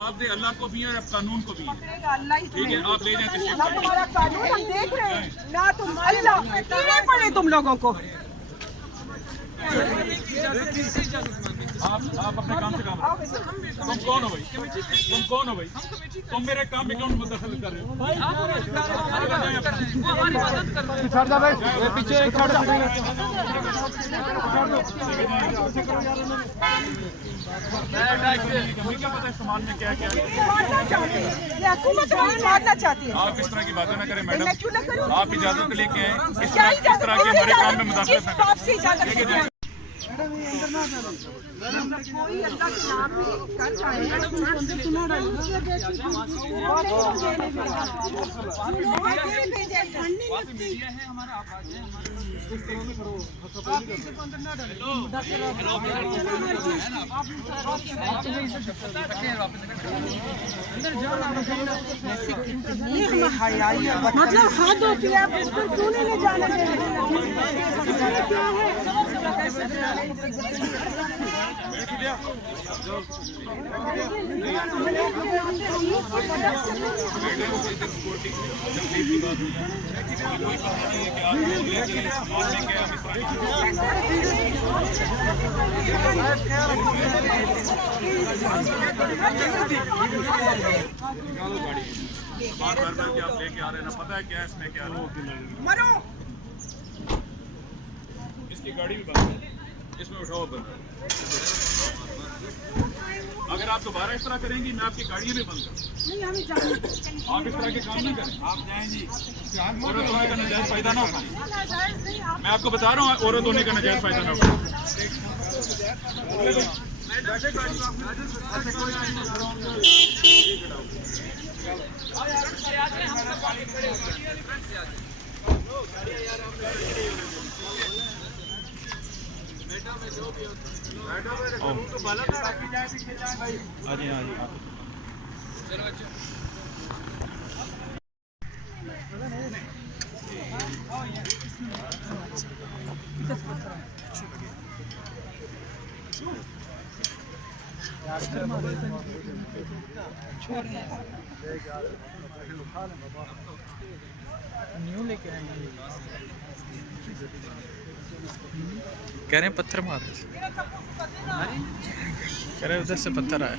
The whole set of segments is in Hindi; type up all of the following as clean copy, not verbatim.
आप दे अल्लाह को भी है, आप कानून को भी है। ठीक है, आप ले जाए हमारा कानून हम देख रहे हैं ना, तुम अल्लाह किए पड़े तुम लोगों को। आप अपने काम से काम। तुम कौन हो भाई? तुम कौन हो भाई? तुम मेरे काम में क्यों मुदखल कर रहे हो? पीछे क्या पता है सामान में क्या क्या है? मारना चाहते हैं, ये हुकूमत हमें मारना चाहती है। आप इस तरह की बातें ना करें मैडम। मैं क्यों ना करूं? आप इजाजत लेके आए, इस क्या तरह के हमारे काम में मुदाखलत किस ना बात से इजाजत करें। है? कोई अल्लाह के नाम में कर रहा है। मतलब हाथ होती है, आप इस पर क्यों नहीं ले जाना बार बार करके आप लेके आ रहे हैं ना, पता है क्या इसमें क्या मरो। इसकी गाड़ी भी बंद है, इसमें उठाओ बंद। अगर आप दोबारा इस तरह करेंगी मैं आपकी गाड़ियाँ भी बंद करूँ। नहीं हमें जाना, आप इस तरह के काम नहीं करें। आप जाएं जी, औरत होने का नाजायज फायदा ना उठाएं। मैं आपको बता रहा हूँ, औरत होने का नाजायज फायदा ना उठाएं। कह रहे हैं पत्थर मार रहे, कह रहे उधर से पत्थर आया।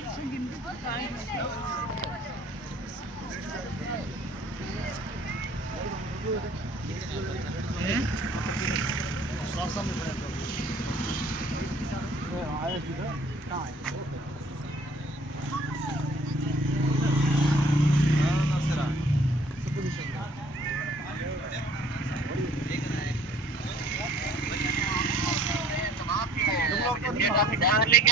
लेके